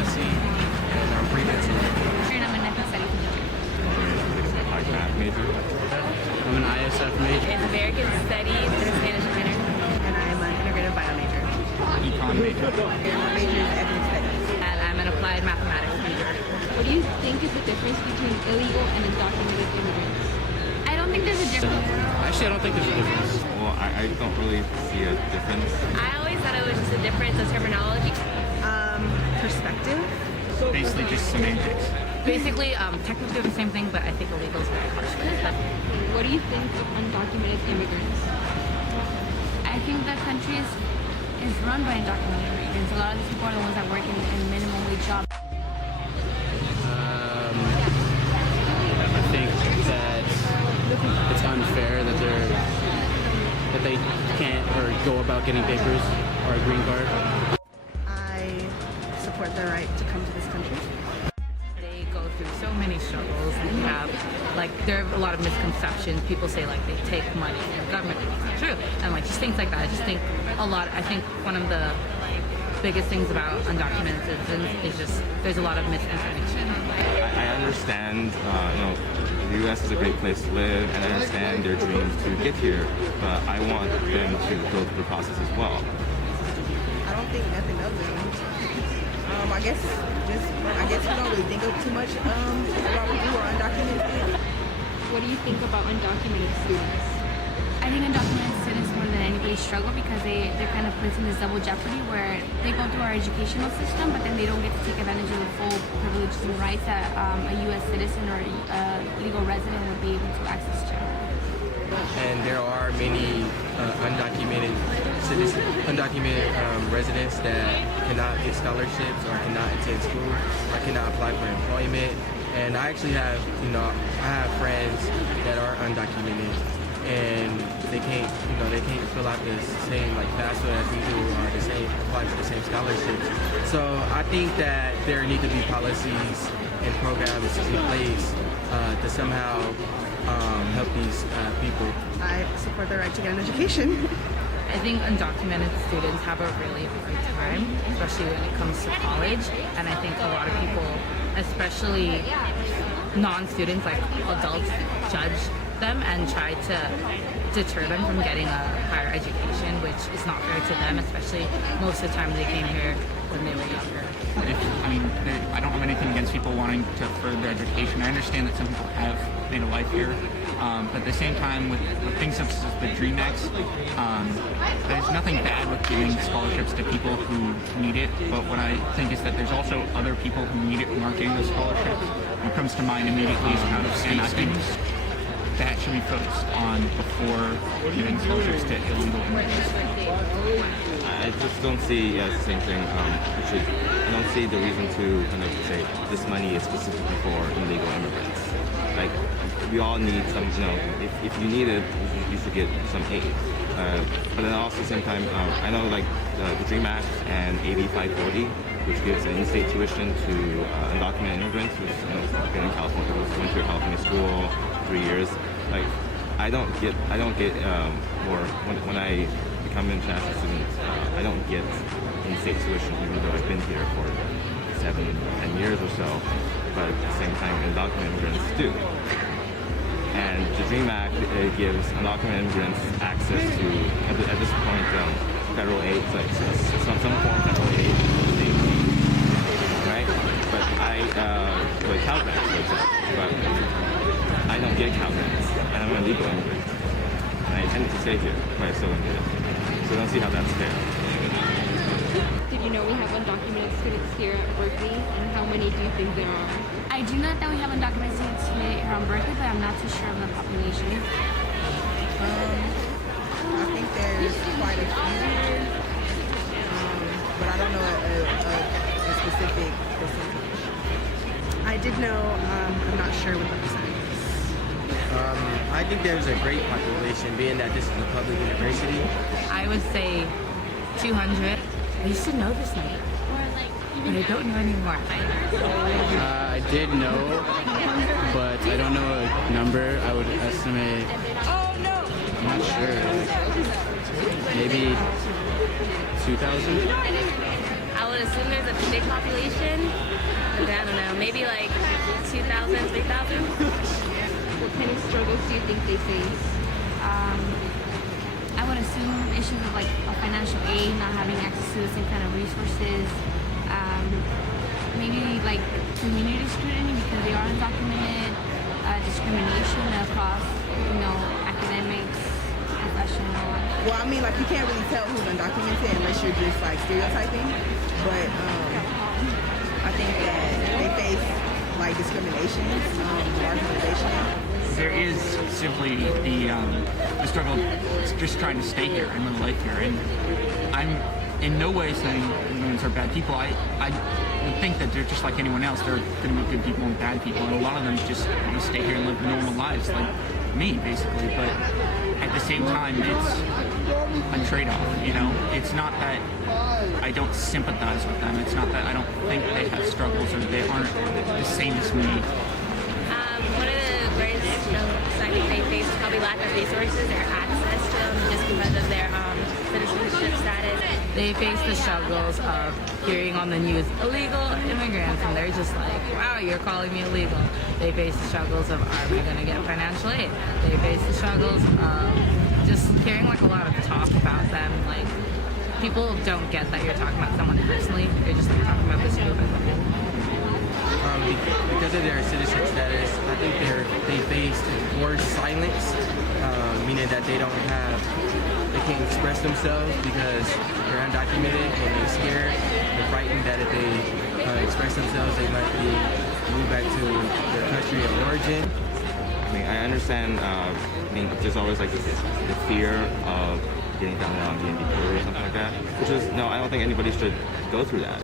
policy, and I'm pretty into it. And I'm an ethnic studies major. Like math major. I'm an ISF major. It's American Studies and a Spanish minor. And I'm an integrative bio major. Econ major. And my major is ethnic studies. And I'm an applied mathematics major. What do you think is the difference between illegal and undocumented immigrants? I don't think there's a difference. Actually, I don't think there's a difference. Well, I don't really see a difference. I always thought it was just a difference of terminology. Perspective. Basically just semantics. Basically, technically the same thing, but I think illegal is very harsh for it. What do you think of undocumented immigrants? I think the country is run by undocumented immigrants. A lot of these people are the ones that work in minimum wage jobs. I think that it's unfair that they can't or go about getting papers or a green card. I support their right to come to this country. They go through so many struggles. They have, there are a lot of misconceptions. People say, they take money from the government. It's not true. And, just things like that. I just think I think one of the biggest things about undocumented citizens is just there's a lot of misinformation. I understand, the U.S. is a great place to live, and I understand their dreams to get here, but I want them to go through the process as well. I don't think nothing of them. I guess we don't really think of too much about people who are undocumented. What do you think about undocumented students? I think undocumented students more than anybody struggle because they're kind of placed in this double jeopardy where they go through our educational system, but then they don't get to take advantage of the full privileges and rights that a U.S. citizen or a legal resident would be able to access to. And there are many undocumented residents that cannot get scholarships or cannot attend school or cannot apply for employment. And I actually have, I have friends that are undocumented and they can't fill out the same FAFSA as we do or apply for the same scholarships. So I think that there need to be policies and programs in place to somehow help these people. I support their right to get an education. I think undocumented students have a really hard time, especially when it comes to college. And I think a lot of people, especially non-students, adults, judge them and try to deter them from getting a higher education, which is not fair to them, especially most of the time they came here when they were younger. I don't have anything against people wanting to further their education. I understand that some people have made a life here, but at the same time, with things such as the Dream Acts, there's nothing bad with giving scholarships to people who need it, but what I think is that there's also other people who need it who aren't getting those scholarships. What comes to mind immediately is out-of-state students. That should be focused on before giving scholarships to illegal immigrants. I just don't see the same thing. I don't see the reason to say this money is specifically for illegal immigrants. We all need some, if you need it, you should get some aid. But then also at the same time, I know the DREAM Act and AB 540, which gives an in-state tuition to undocumented immigrants who's been in California, who's went to a California school 3 years. I don't get or when I become an international student, I don't get in-state tuition even though I've been here for 7-10 years or so. But at the same time, undocumented immigrants do. And the DREAM Act gives undocumented immigrants access to, at this point, federal aid, some form of federal aid, right? But Cal grants, for example, but I don't get Cal grants, and I'm an illegal immigrant, and I intend to stay here, but I still don't get it. So I don't see how that's fair. Did you know we have undocumented students here at Berkeley, and how many do you think there are? I do know that we have undocumented students here around Berkeley, but I'm not too sure of the population. I think there's quite a few, but I don't know a specific percentage. I did know, I'm not sure what the percentage is. I think there's a great population, being that this is a public university. I would say 200. I used to know this number, but I don't know anymore. I did know, but I don't know a number. I would estimate, I'm not sure, maybe 2,000? I would would assume there's a big population, but I don't know, maybe like 2,000, 3,000. What kind of struggles do you think they face? I would assume issues of like financial aid, not having access to the same kind of resources, maybe like community scrutiny because they are undocumented, discrimination across, academics, professional. Well, I mean, like you can't really tell who's undocumented unless you're just like stereotyping. But I think that they face like discrimination, marginalization. There is simply the struggle of just trying to stay here and live life here. And I'm in no way saying immigrants are bad people. I would think that they're just like anyone else. There are going to be good people and bad people, and a lot of them just want to stay here and live normal lives, like me, basically. But at the same time, it's a trade-off. It's not that I don't sympathize with them. It's not that I don't think they have struggles or they aren't the same as me. One of the greatest struggles I think they face is probably lack of resources or access to them just because of their citizenship status. They face the struggles of hearing on the news illegal immigrants, and they're just like, wow, you're calling me illegal. They face the struggles of, are we going to get financial aid? They face the struggles of just hearing like a lot of talk about them. Like, people don't get that you're talking about someone personally. You're just like talking about this group as a whole. Because of their citizenship status, I think they face enforced silence, meaning that they can't express themselves because they're undocumented and they're scared. They're frightened that if they express themselves, they might be moved back to their country of origin. I mean, I understand. There's always like the fear of getting found out and being deported or something like that. Which is I don't think anybody should go through that.